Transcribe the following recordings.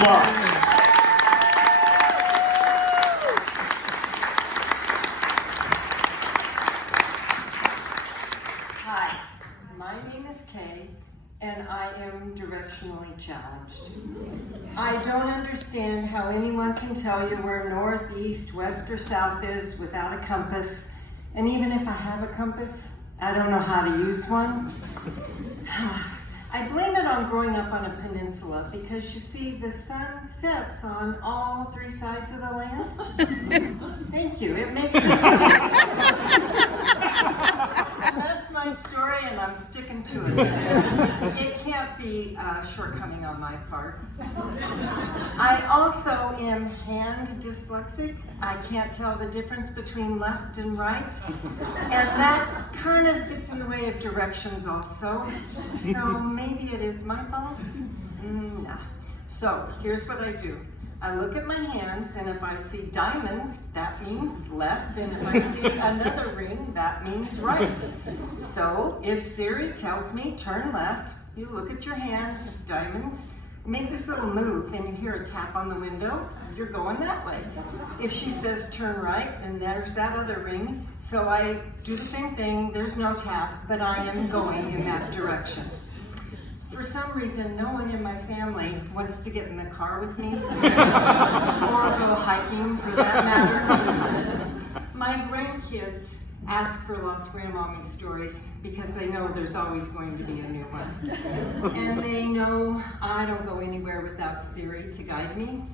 applause. Hi, my name is Kay, and I am directionally challenged. I don't understand how anyone can tell you where north, east, west, or south is without a compass. And even if I have a compass, I don't know how to use one. I blame it on growing up on a peninsula because you see, the sun sets on all three sides of the land. Thank you, it makes sense to me. That's my story, and I'm sticking to it. It can't be a shortcoming on my part. I also am hand dyslexic. I can't tell the difference between left and right. And that kind of gets in the way of directions also. So maybe it is my fault? Nah. So here's what I do. I look at my hands, and if I see diamonds, that means left, and if I see another ring, that means right. So if Siri tells me turn left, you look at your hands, diamonds, make this little move, and you hear a tap on the window, you're going that way. If she says turn right, and there's that other ring, so I do the same thing, there's no tap, but I am going in that direction. For some reason, no one in my family wants to get in the car with me, or go hiking for that matter. My grandkids ask for Lost Grandmommy stories because they know there's always going to be a new one. And they know I don't go anywhere without Siri to guide me.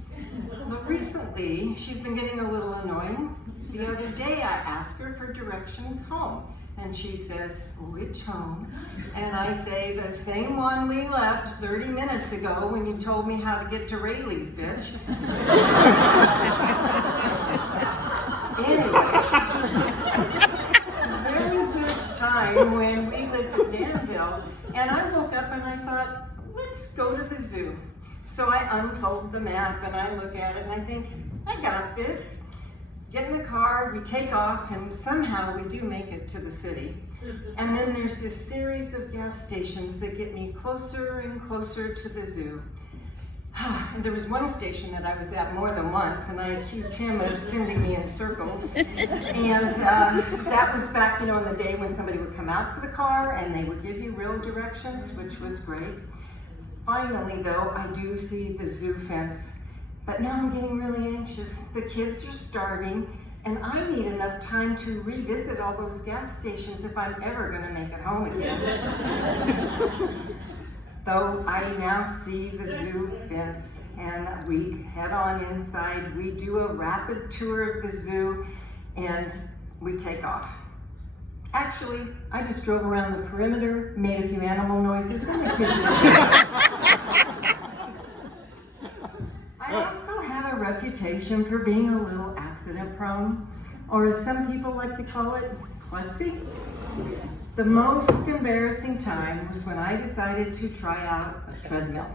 But recently, she's been getting a little annoying. The other day, I asked her for directions home. And she says, which home? And I say, the same one we left 30 minutes ago when you told me how to get to Rayleigh's, bitch. Anyway, there was this time when we lived in Danville, and I woke up and I thought, let's go to the zoo. So I unfold the map and I look at it and I think, I got this. Get in the car, we take off, and somehow we do make it to the city. And then there's this series of gas stations that get me closer and closer to the zoo. And there was one station that I was at more than once, and I accused him of sending me in circles. And that was back, in the day when somebody would come out to the car and they would give you real directions, which was great. Finally, though, I do see the zoo fence. But now I'm getting really anxious. The kids are starving, and I need enough time to revisit all those gas stations if I'm ever going to make it home again. Though I now see the zoo fence, and we head on inside. We do a rapid tour of the zoo, and we take off. Actually, I just drove around the perimeter, made a few animal noises, and the kids were I also have a reputation for being a little accident prone, or as some people like to call it, klutzy. The most embarrassing time was when I decided to try out a treadmill.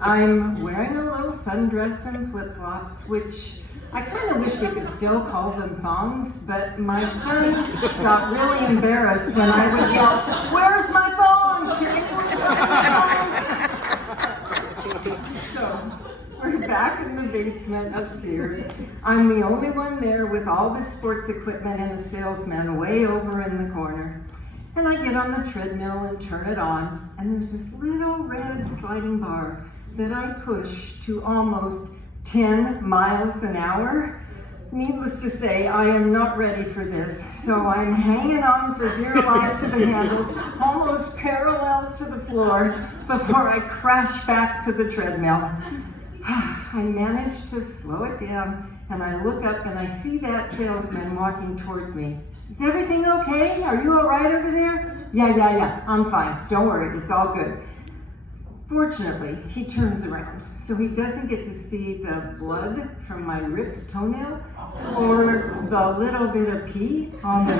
I'm wearing a little sundress and flip-flops, which I kind of wish we could still call them thongs, but my son got really embarrassed when I would yell, "Where's my thongs? Can you put my thongs?" So, we're back in the basement upstairs. I'm the only one there with all the sports equipment and a salesman way over in the corner. And I get on the treadmill and turn it on, and there's this little red sliding bar that I push to almost 10 miles an hour. Needless to say, I am not ready for this, so I'm hanging on for dear life to the handles, almost parallel to the floor, before I crash back to the treadmill. I manage to slow it down, and I look up and I see that salesman walking towards me. Is everything okay? Are you all right over there? Yeah, I'm fine. Don't worry, it's all good. Fortunately, he turns around, so he doesn't get to see the blood from my ripped toenail or the little bit of pee on the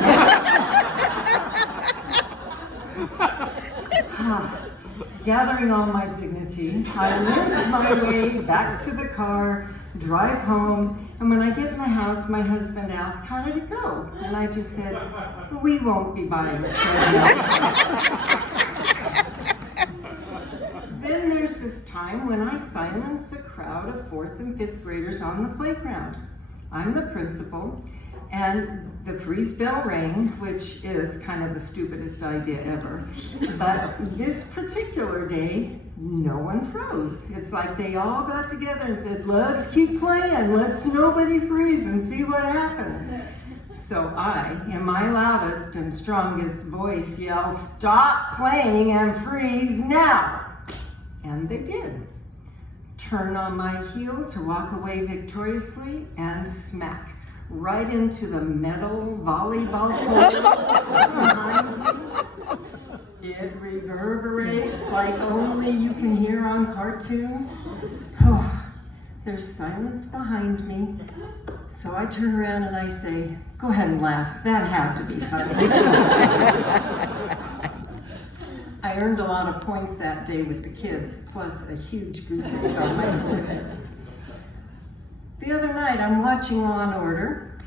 Gathering all my dignity, I limp my way back to the car, drive home, and when I get in the house, my husband asks, "How did it go?" And I just said, "We won't be buying a treadmill." Then there's this time when I silence a crowd of 4th and 5th graders on the playground. I'm the principal, and the freeze bell rang, which is kind of the stupidest idea ever. But this particular day, no one froze. It's like they all got together and said, let's keep playing, let's nobody freeze and see what happens. So I, in my loudest and strongest voice, yelled, stop playing and freeze now. And they did. Turn on my heel to walk away victoriously, and smack right into the metal volleyball court behind me. It reverberates like only you can hear on cartoons. Oh, there's silence behind me. So I turn around and I say, go ahead and laugh. That had to be funny. I earned a lot of points that day with the kids, plus a huge goose egg on my foot. The other night, I'm watching Law and Order,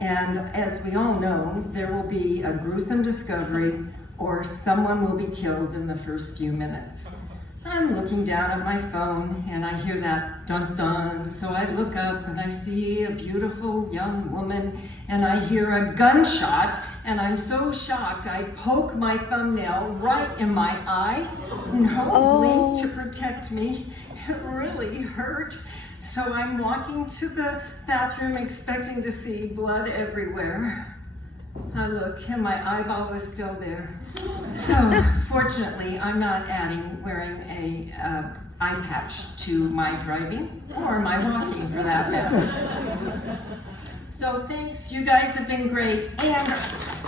and as we all know, there will be a gruesome discovery or someone will be killed in the first few minutes. I'm looking down at my phone and I hear that dun-dun, so I look up and I see a beautiful young woman and I hear a gunshot, and I'm so shocked I poke my thumbnail right in my eye. No blink to protect me. It really hurt. So I'm walking to the bathroom expecting to see blood everywhere. I look and my eyeball is still there. So fortunately, I'm not wearing a eye patch to my driving or my walking for that matter. So thanks, you guys have been great. And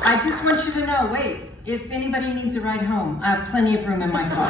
I just want you to know, wait, if anybody needs a ride home, I have plenty of room in my car.